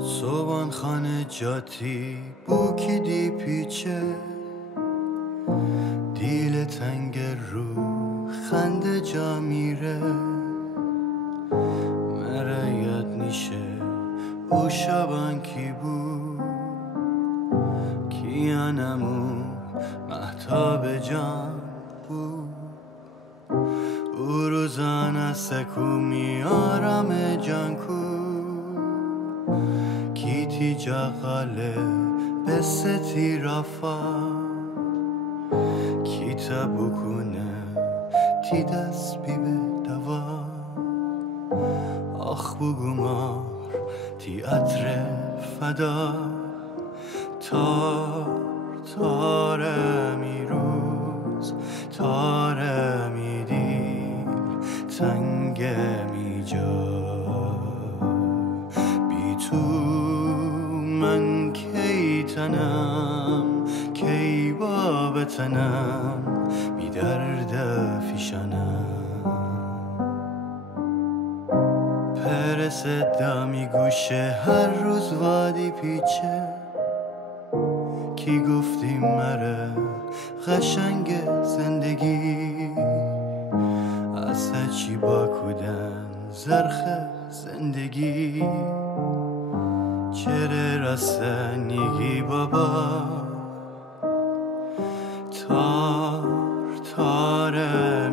صوبان خانه جاتی بوکی دی پیچه دیل تنگ رو خنده جا میره مرایت نیشه او شبان کی بود کیانمو محتاب جان بود او روزانه سکو میارم جان کو کیتی جاقاله بستی رفا کتابو کنه تی دست بی به دوا آخ بگمار تی عطر فدا تاره می روز تاره می دیر تنگه می جا بی تو من کی تنم کی بابتنم بی درد فیشانم پرسدا می گوشه هر روز وادی پیچه کی گفتی مره قشنگ زندگی از چی با کودن زرخ زندگی چره رسنیگی بابا تاره